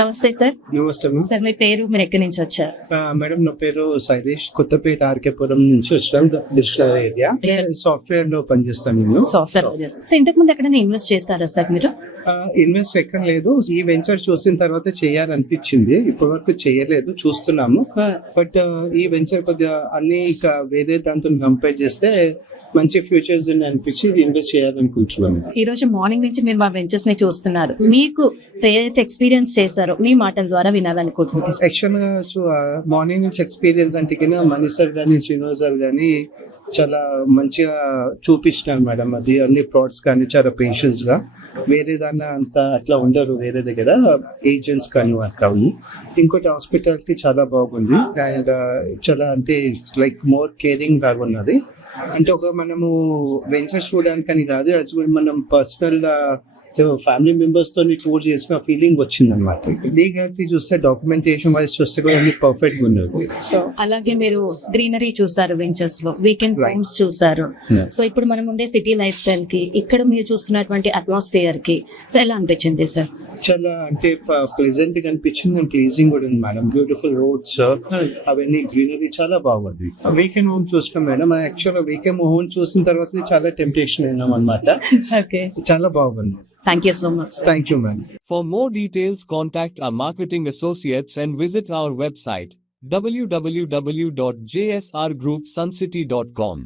నమస్తే సార్. నమస్తే సార్ మీ పేరు, మీరు ఎక్కడి నుంచి వచ్చారు? మేడం, నా పేరు శైలేష్. కొత్తపేట ఆర్కేపురం నుంచి వచ్చాం. డిజిటల్ ఏరియా సాఫ్ట్వేర్ లో పనిచేస్తాను నేను. సాఫ్ట్వేర్ సో ఇంతకు ముందు ఎక్కడైనా ఇన్వెస్ట్ చేస్తారా సార్ మీరు? ఇన్వెస్ట్ ఎక్కడ లేదు. ఈ వెంచర్ చూసిన తర్వాత చేయాలనిపించింది. ఇప్పటి వరకు చేయలేదు, చూస్తున్నాము. బట్ ఈ వెంచర్ కొద్దిగా అన్ని ఇంకా వేరే దాంతో కంపేర్ చేస్తే మంచి ఫ్యూచర్స్ అనిపించి ఇన్వెస్ట్ చేయాలనుకుంటున్నాను. ఈ రోజు మార్నింగ్ నుంచి మీరు మా వెంచర్స్ ని చూస్తున్నారు. మీకు ఏదైతే ఎక్స్పీరియన్స్ చేశారో మీ మాటల ద్వారా వినాలనుకుంటున్నాను. యాక్చువల్గా మార్నింగ్ నుంచి ఎక్స్పీరియన్స్ అంటే మనీ సార్ కానీ శ్రీనివాస్ సార్ కానీ చాలా మంచిగా చూపించినారు మేడం. అది అన్ని ప్రోడక్ట్స్ కానీ చాలా పేషెన్స్ గా, వేరే దాన్ని అంత అట్లా ఉండరు వేరే దగ్గర ఏజెంట్స్ కానీ అట్లా. ఇంకోటి హాస్పిటాలిటీ చాలా బాగుంది అండ్ చాలా అంటే లైక్ మోర్ కేరింగ్ లాగా ఉన్నది. అంటే ఒక మనము వెంచర్ చూడడానికని కాదు, అది మనం పర్సనల్ ఫ్యామిలీ మెంబర్స్ తో టూర్ చేసిన ఫీలింగ్ వచ్చింది అనమాట. లీగాలిటీ చూస్తే, డాక్యుమెంటేషన్ వైజ్ చూస్తే కూడా అన్ని పర్ఫెక్ట్ గా ఉన్నది. సో అలాగే మీరు గ్రీనరీ చూసారు, వెంచర్స్ లో వీకెండ్ హోమ్స్ చూసారు. సో ఇప్పుడు మనం ఉండే సిటీ లైఫ్ స్టైల్ కి ఇక్కడ మీరు చూస్తున్నటువంటి అట్మాస్ఫియర్ కి సో ఎలా అనిపించింది సార్? చాలా అంటే ప్లెజెంట్ గా అనిపించింది అండ్ ప్లీజింగ్ కూడా ఉంది మేడం. బ్యూటిఫుల్ రోడ్స్, అవన్నీ గ్రీనరీ చాలా బాగుంది. వీకెండ్ హోమ్ చూసినాం మేడం. యాక్చువల్ వీకెండ్ హోమ్ చూసిన తర్వాత చాలా టెంప్టేషన్ అయినాం అనమాట. చాలా బాగుంది. Thank you so much. Thank you, ma'am. For more details, contact our marketing associates and visit our website www.jsrgroupsuncity.com.